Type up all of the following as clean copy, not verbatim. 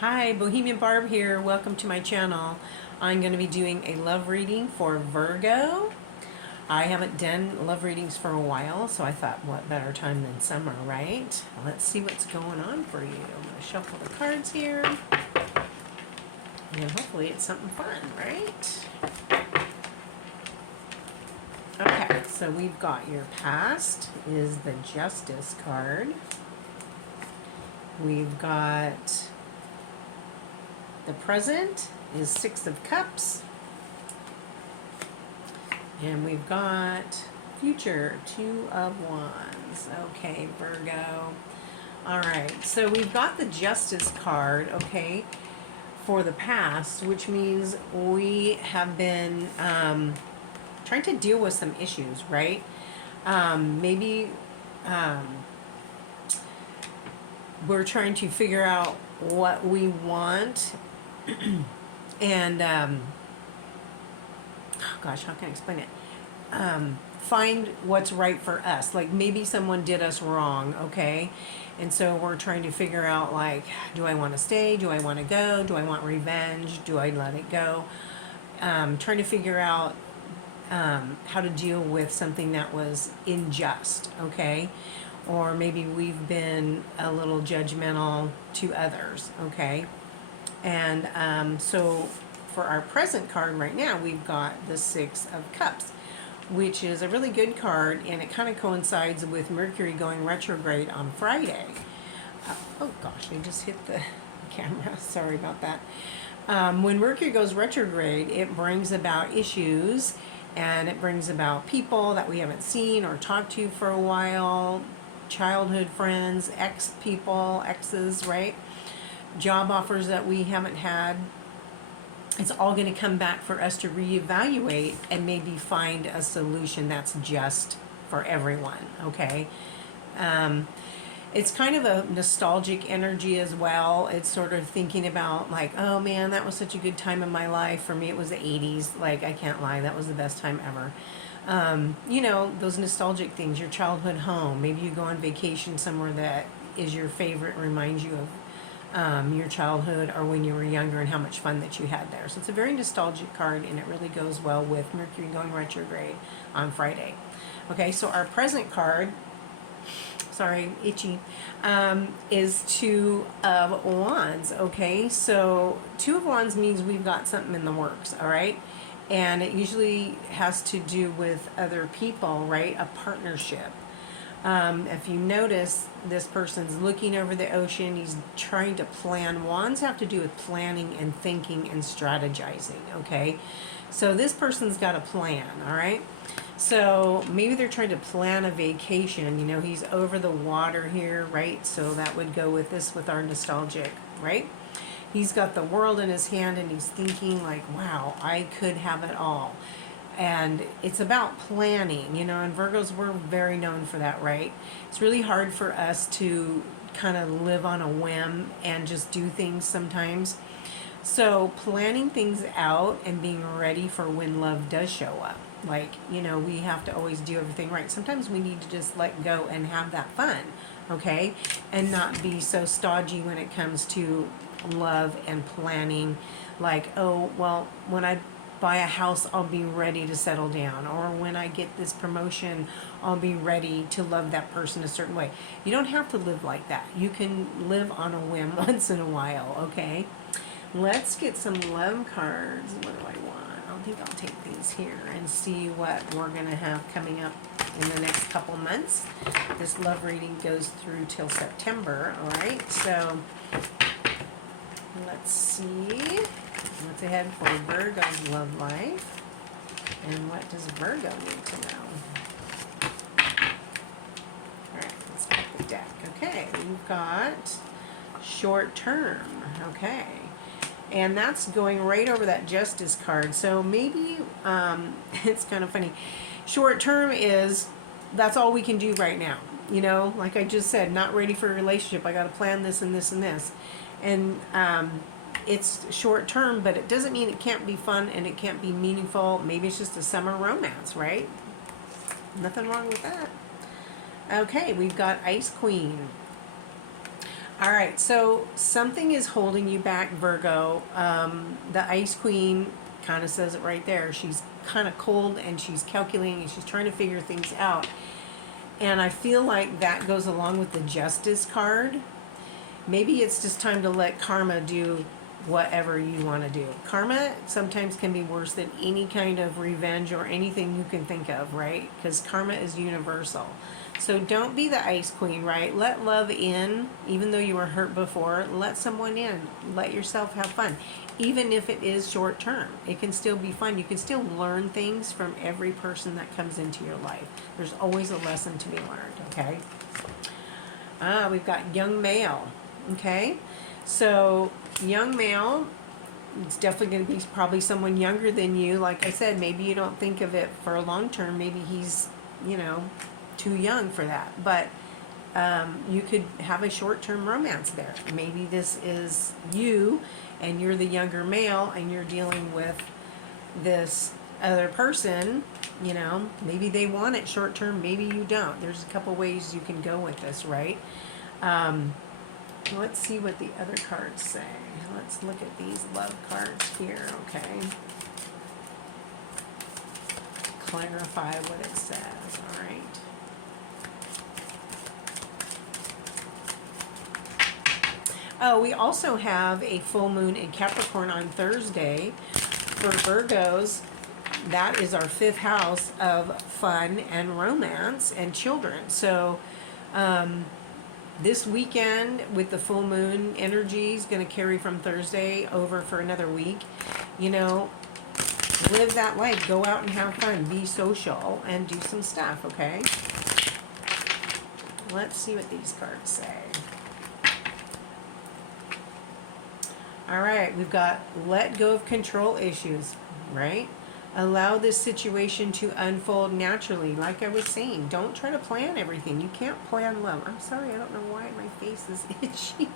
Hi, Bohemian Barb here. Welcome to my channel. I'm going to be doing a love reading for Virgo. I haven't done love readings for a while, so I thought what better time than summer, right? Let's see what's going on for you. I'm going to shuffle the cards here. And hopefully it's something fun, right? Okay, so we've got your past is the Justice card. We've got the present is Six of Cups. And we've got future, Two of Wands. Okay, Virgo. All right, so we've got the Justice card, okay, for the past, which means we have been trying to deal with some issues, right? Maybe we're trying to figure out what we want and gosh, how can I explain it? Find what's right for us. Like maybe someone did us wrong, okay? And so we're trying to figure out, like, do I want to stay? Do I want to go? Do I want revenge? Do I let it go? Trying to figure out how to deal with something that was unjust, okay? Or maybe we've been a little judgmental to others, okay? And so for our present card right now, we've got the Six of Cups, which is a really good card, and it kind of coincides with Mercury going retrograde on Friday. Oh gosh, I just hit the camera. Sorry about that. When Mercury goes retrograde, it brings about issues, and it brings about people that we haven't seen or talked to for a while, childhood friends, ex-people, exes, right? Job offers that we haven't had. It's all going to come back for us to reevaluate and maybe find a solution that's just for everyone, okay? It's kind of a nostalgic energy as well. It's sort of thinking about like, oh man, that was such a good time in my life. For me, it was the 80s. Like, I can't lie, that was the best time ever. You know, those nostalgic things, your childhood home. Maybe you go on vacation somewhere that is your favorite, reminds you of your childhood or when you were younger and how much fun that you had there. So it's a very nostalgic card, and it really goes well with Mercury going retrograde on Friday. Okay, so our present card, sorry, itchy, is Two of Wands. Okay, so Two of Wands means we've got something in the works, all right? And it usually has to do with other people, right? A partnership. If you notice, this person's looking over the ocean. He's trying to plan. Wands have to do with planning and thinking and strategizing, okay? So this person's got a plan, all right? So maybe they're trying to plan a vacation. You know, he's over the water here, right? So that would go with this, with our nostalgic, right? He's got the world in his hand, and he's thinking like, wow, I could have it all. And it's about planning, you know, and Virgos, we're very known for that, right? It's really hard for us to kind of live on a whim and just do things sometimes. So planning things out and being ready for when love does show up. Like, you know, we have to always do everything right. Sometimes we need to just let go and have that fun, okay? And not be so stodgy when it comes to love and planning. Like, oh, well, when I buy a house, I'll be ready to settle down, or when I get this promotion, I'll be ready to love that person a certain way. You don't have to live like that. You can live on a whim once in a while, okay? Let's get some love cards. What do I want? I think I'll take these here and see what we're gonna have coming up in the next couple months. This love reading goes through till September, all right? So let's see what's ahead for Virgo's love life, and what does Virgo need to know? All right, let's get the deck. Okay, we've got short term. Okay, and that's going right over that Justice card. So maybe it's kind of funny. Short term is, that's all we can do right now. You know, like I just said, not ready for a relationship. I got to plan this and this and this. And it's short term, but it doesn't mean it can't be fun and it can't be meaningful. Maybe it's just a summer romance, right? Nothing wrong with that. Okay, we've got Ice Queen. All right, so something is holding you back, Virgo. The Ice Queen kind of says it right there. She's kind of cold and she's calculating and she's trying to figure things out. And I feel like that goes along with the Justice card. Maybe it's just time to let karma do whatever you want to do. Karma sometimes can be worse than any kind of revenge or anything you can think of, right? Because karma is universal. So don't be the Ice Queen, right? Let love in, even though you were hurt before. Let someone in. Let yourself have fun. Even if it is short term, it can still be fun. You can still learn things from every person that comes into your life. There's always a lesson to be learned, okay? We've got young male, okay? So young male, it's definitely going to be probably someone younger than you. Like I said, maybe you don't think of it for a long term. Maybe he's, too young for that. But you could have a short-term romance there. Maybe this is you and you're the younger male and you're dealing with this other person. Maybe they want it short-term, maybe you don't. There's a couple ways you can go with this, right? Let's see what the other cards say. Let's look at these love cards here, okay? Clarify what it says, all right? Oh, we also have a full moon in Capricorn on Thursday. For Virgos, that is our 5th house of fun and romance and children. So this weekend with the full moon energy is going to carry from Thursday over for another week. Live that life. Go out and have fun. Be social and do some stuff, okay? Let's see what these cards say. All right, we've got let go of control issues, right? Allow this situation to unfold naturally. Like I was saying, don't try to plan everything. You can't plan love. I'm sorry, I don't know why my face is itchy.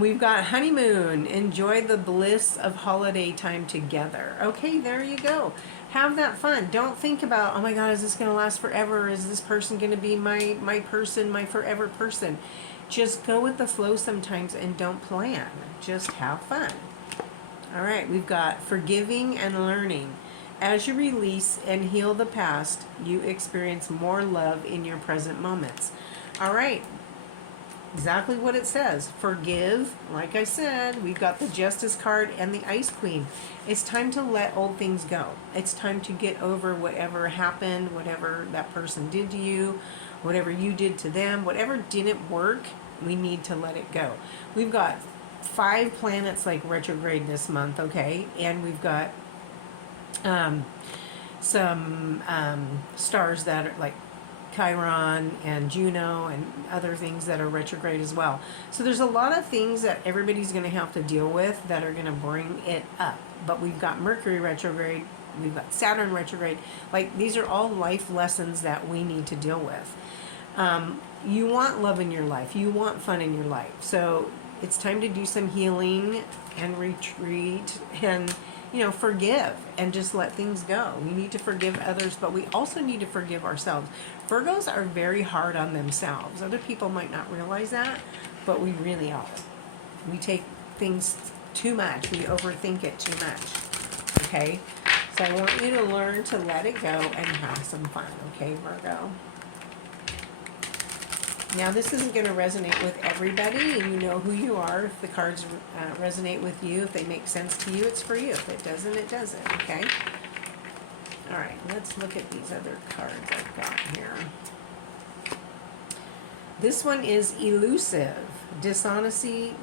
We've got honeymoon. Enjoy the bliss of holiday time together. Okay, there you go. Have that fun. Don't think about, oh my God, is this going to last forever? Is this person going to be my person, my forever person? Just go with the flow sometimes and don't plan. Just have fun. All right, we've got forgiving and learning. As you release and heal the past, you experience more love in your present moments. All right, exactly what it says. Forgive. Like I said, we've got the Justice card and the Ice Queen. It's time to let old things go. It's time to get over whatever happened, whatever that person did to you, whatever you did to them, whatever didn't work, we need to let it go. We've got 5 planets like retrograde this month, okay? And we've got some stars that are like Chiron and Juno and other things that are retrograde as well. So there's a lot of things that everybody's going to have to deal with that are going to bring it up. But we've got Mercury retrograde, we've got Saturn retrograde. Like, these are all life lessons that we need to deal with. You want love in your life. You want fun in your life. So it's time to do some healing and retreat and, forgive and just let things go. We need to forgive others, but we also need to forgive ourselves. Virgos are very hard on themselves. Other people might not realize that, but we really are. We take things too much. We overthink it too much. Okay? So I want you to learn to let it go and have some fun. Okay, Virgo? Now, this isn't going to resonate with everybody, and you know who you are. If the cards resonate with you, if they make sense to you, it's for you. If it doesn't, it doesn't, okay? All right, let's look at these other cards I've got here. This one is elusive, dishonesty,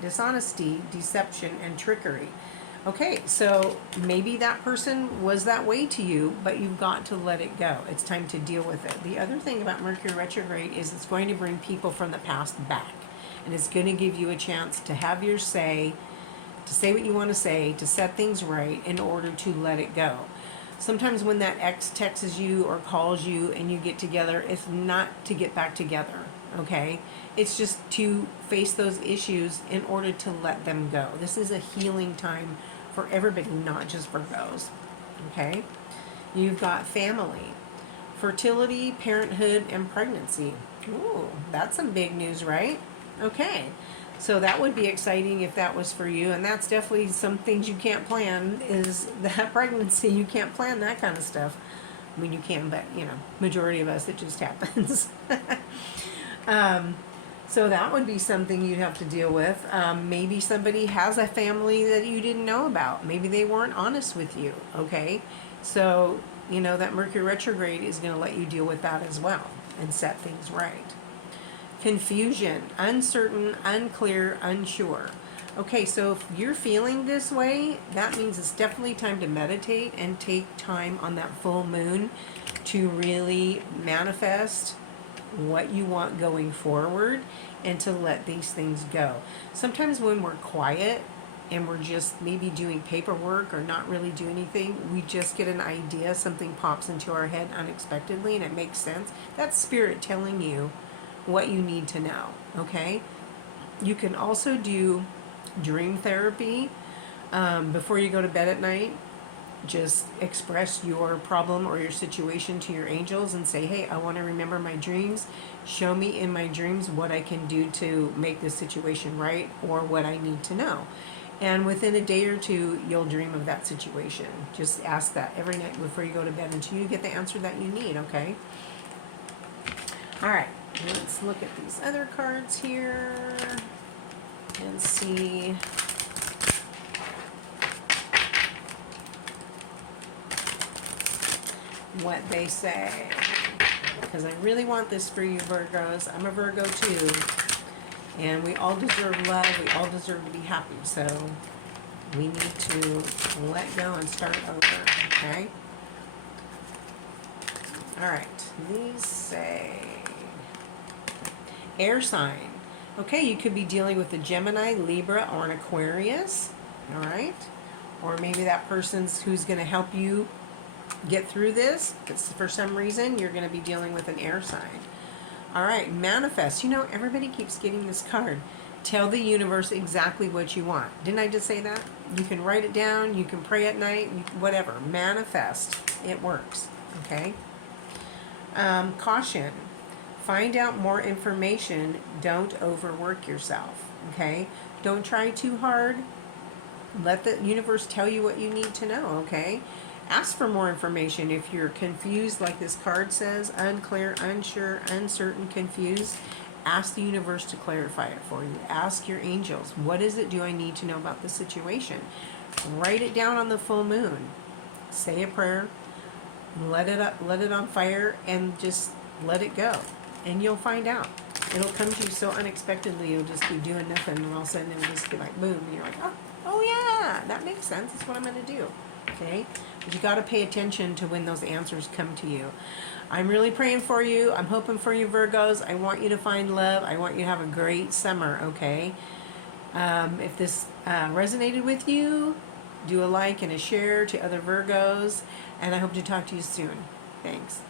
deception, and trickery. Okay, so maybe that person was that way to you, but you've got to let it go. It's time to deal with it. The other thing about Mercury retrograde is it's going to bring people from the past back. And it's going to give you a chance to have your say, to say what you want to say, to set things right in order to let it go. Sometimes when that ex texts you or calls you and you get together, it's not to get back together, okay? It's just to face those issues in order to let them go. This is a healing time for everybody, not just Virgos, okay? You've got family, fertility, parenthood, and pregnancy. Ooh, that's some big news, right? Okay. So that would be exciting if that was for you, and that's definitely some things you can't plan is that pregnancy. You can't plan that kind of stuff. I mean, you can, but majority of us, it just happens. um, so that would be something you'd have to deal with. Maybe somebody has a family that you didn't know about. Maybe they weren't honest with you, okay? So, that Mercury retrograde is going to let you deal with that as well and set things right. Confusion, uncertain, unclear, unsure. Okay, so if you're feeling this way, that means it's definitely time to meditate and take time on that full moon to really manifest what you want going forward and to let these things go. Sometimes when we're quiet and we're just maybe doing paperwork or not really doing anything, we just get an idea, something pops into our head unexpectedly and it makes sense. That's spirit telling you what you need to know, okay? You can also do dream therapy before you go to bed at night. Just express your problem or your situation to your angels and say, hey, I want to remember my dreams. Show me in my dreams what I can do to make this situation right or what I need to know. And within a day or two, you'll dream of that situation. Just ask that every night before you go to bed until you get the answer that you need, okay? All right, let's look at these other cards here and see what they say, because I really want this for you, Virgos. I'm a Virgo too, and we all deserve love. We all deserve to be happy, so we need to let go and start over, okay? All right, these say air sign. Okay, you could be dealing with a Gemini, Libra, or an Aquarius, all right? Or maybe that person's who's going to help you get through this. It's for some reason you're going to be dealing with an air sign. All right, manifest. Everybody keeps getting this card. Tell the universe exactly what you want. Didn't I just say that? You can write it down. You can pray at night. Whatever. Manifest. It works. Okay. Caution. Find out more information. Don't overwork yourself. Okay. Don't try too hard. Let the universe tell you what you need to know. Okay. Ask for more information if you're confused, like this card says, unclear, unsure, uncertain, confused. Ask the universe to clarify it for you. Ask your angels, what is it do I need to know about the situation? Write it down on the full moon. Say a prayer. Let it on fire, and just let it go. And you'll find out. It'll come to you so unexpectedly. You'll just be doing nothing, and all of a sudden it'll just be like boom, and you're like, oh yeah, that makes sense. That's what I'm going to do. Okay? But you got to pay attention to when those answers come to you. I'm really praying for you. I'm hoping for you, Virgos. I want you to find love. I want you to have a great summer, okay? If this resonated with you, do a like and a share to other Virgos. And I hope to talk to you soon. Thanks.